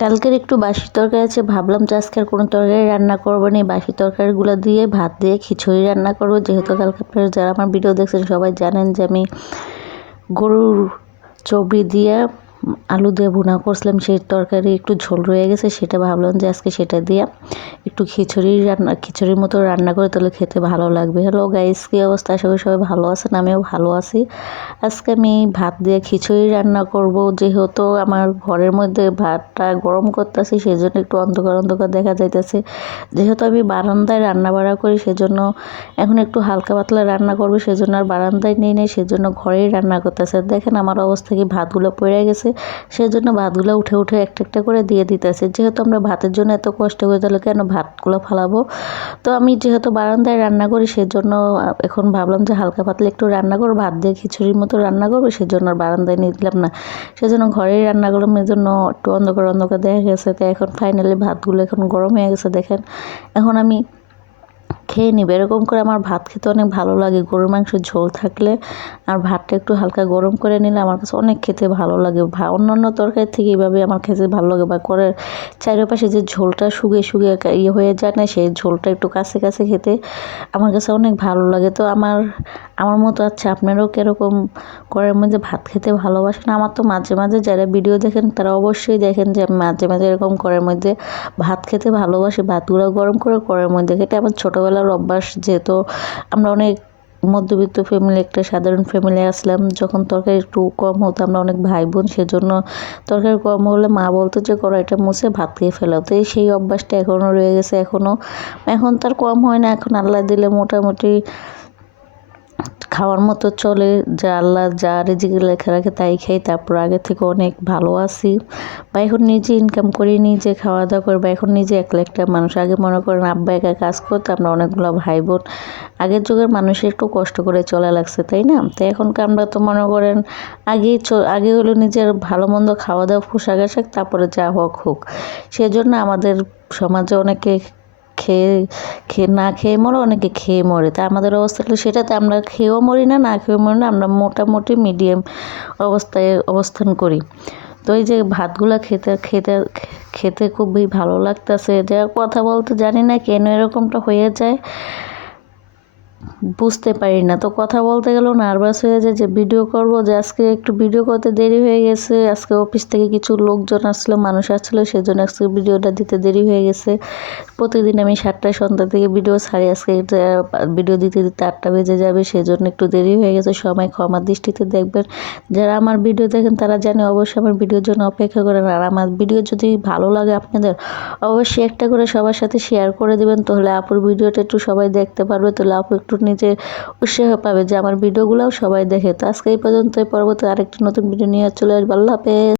কালকের একটু বাসি তরকারি আছে, ভাবলাম যে আজকে আর কোনো তরকারি রান্না করবো না, বাসি তরকারিগুলো দিয়ে ভাত দিয়ে খিচুড়ি রান্না করবো। যেহেতু কালকে আপনারা যারা আমার ভিডিও দেখছেন সবাই জানেন যে আমি গরুর চর্বি দিয়ে আলু দিয়ে ভুনা করছিলাম, সেই তরকারি একটু ঝোল রয়ে গেছে, সেটা ভাবলাম যে আজকে সেটা দিয়ে একটু খিচুড়ির মতো রান্না করে তাহলে খেতে ভালো লাগবে। হ্যালো গাইস, কী অবস্থা? আশা করি সবাই ভালো আছেন, আমিও ভালো আছি। আজকে আমি ভাত দিয়ে খিচুড়ি রান্না করব। যেহেতু আমার ঘরের মধ্যে ভাতটা গরম করতেছি, সেই জন্য একটু অন্ধকার অন্ধকার দেখা যাইতেছে। যেহেতু আমি বারান্দায় রান্না বাড়া করি, সেজন্য এখন একটু হালকা পাতলা রান্না করবো, সেজন্য আর বারান্দায় নেই, সেজন্য ঘরেই রান্না করতেছে। দেখেন আমার অবস্থা কি, ভাতগুলো পড়ে গেছে, সেজন্য ভাতগুলো উঠে উঠে একটা একটা করে দিয়ে দিতেছে। যেহেতু আমরা ভাতের জন্য এত কষ্ট করি, তাহলে কেন ভাতগুলো ফালাবো? তো আমি যেহেতু বারান্দায় রান্না করি, সেজন্য এখন ভাবলাম যে হালকা পাতলা একটু রান্না করবো, ভাত দিয়ে খিচুড়ির মতো রান্না করবো, সেজন্য আর বারান্দায় নিয়ে দিলাম না। সেজন্য ঘরেই রান্না করলাম, এর জন্য একটু অন্ধকার অন্ধকার দেখা গেছে। তো এখন ফাইনালি ভাতগুলো এখন গরম হয়ে গেছে। দেখেন এখন আমি খেয়ে নিবে। এরকম করে আমার ভাত খেতে অনেক ভালো লাগে, গরুর মাংসের ঝোল থাকলে আর ভাতটা একটু হালকা গরম করে নিলে আমার কাছে অনেক খেতে ভালো লাগে। অন্যান্য তরকারি থেকে এইভাবে আমার খেতে ভালো লাগে। বা করে চারিপাশে যে ঝোলটা শুকিয়ে শুকিয়ে হয়ে যায় না, সেই ঝোলটা একটু কাছে কাছে খেতে আমার কাছে অনেক ভালো লাগে। তো আমার মতো আচ্ছা আপনারাও কীরকম কড়াইয়ের মধ্যে ভাত খেতে ভালোবাসেন? আমার তো মাঝে মাঝে যারা ভিডিও দেখেন তারা অবশ্যই দেখেন যে আমি মাঝে মাঝে এরকম কড়াইয়ের মধ্যে ভাত খেতে ভালোবাসি। ভাতগুলো গরম করে কড়াইয়ের মধ্যে খেতে আমার ছোটোবেলার অভ্যাস। যেহেতু আমরা অনেক মধ্যবিত্ত ফ্যামিলি, একটা সাধারণ ফ্যামিলি আসলাম, যখন তরকারি একটু কম হতো, আমরা অনেক ভাই বোন, সেজন্য তরকারি কম হলে মা বলতো যে কড়াইটা মুছে ভাত খেয়ে ফেলাও। তো সেই অভ্যাসটা এখনও রয়ে গেছে। এখন তার কম হয় না, এখন আল্লাহ দিলে মোটামুটি খাওয়ার মতো চলে। যা আল্লাহ যা রিজিকে লেখা রাখে তাই খাই। তারপর আগে থেকে অনেক ভালো আছি, বা এখন নিজে ইনকাম করি, নিজে খাওয়া দাওয়া করি, বা এখন নিজে একলা একটা মানুষ। আগে মনে করেন আব্বা একা কাজ করতো, আমরা অনেকগুলো ভাই বোন। আগের যুগের মানুষের একটু কষ্ট করে চলা লাগছে, তাই না? তো এখনকার আমরা তো মনে করেন আগে হলো নিজের ভালো মন্দ খাওয়া দাওয়া, পোশাক আশাক, তারপরে যা হোক। সেজন্য আমাদের সমাজে অনেকে খেয়ে খেয়ে না খেয়ে মরে, অনেকে খেয়ে মরে। তা আমাদের অবস্থাটা সেটাতে আমরা খেয়েও মরি না, না খেয়েও মরি না, আমরা মোটামুটি মিডিয়াম অবস্থায় অবস্থান করি। তো এই যে ভাতগুলা খেতে খেতে খেতে খুবই ভালো লাগতেছে। যা কথা বলতে জানি না কেন এরকমটা হয়ে যায়, বুঝতে পারি না। তো কথা বলতে গেলেও নার্ভাস হয়ে যায় যে ভিডিও করব, যে আজকে একটু ভিডিও করতে দেরি হয়ে গেছে। আজকে অফিস থেকে কিছু লোকজন আসলো, মানুষ আসছিলো, সেজন্য আজকে ভিডিওটা দিতে দেরি হয়ে গেছে। প্রতিদিন আমি 7টায় সন্ধ্যা থেকে ভিডিও ছাড়ি, আজকে ভিডিও দিতে দিতে 8টা বেজে যাবে, সেজন্য একটু দেরি হয়ে গেছে। সবাই ক্ষমার দৃষ্টিতে দেখবেন। যারা আমার ভিডিও দেখেন তারা জানে অবশ্যই আমার ভিডিওর জন্য অপেক্ষা করেন। আর আমার ভিডিও যদি ভালো লাগে আপনাদের, অবশ্যই একটা করে সবার সাথে শেয়ার করে দিবেন, তাহলে আপুর ভিডিওটা একটু সবাই দেখতে পারবে, তাহলে আপু একটু নিজে উৎসাহ পাবে যে আমার ভিডিওগুলোও সবাই দেখে। তো আজকে এই পর্যন্ত, পরবর্তী আরেকটি নতুন ভিডিও নিয়ে চলে আসবো। আল্লাহ হাফেজ।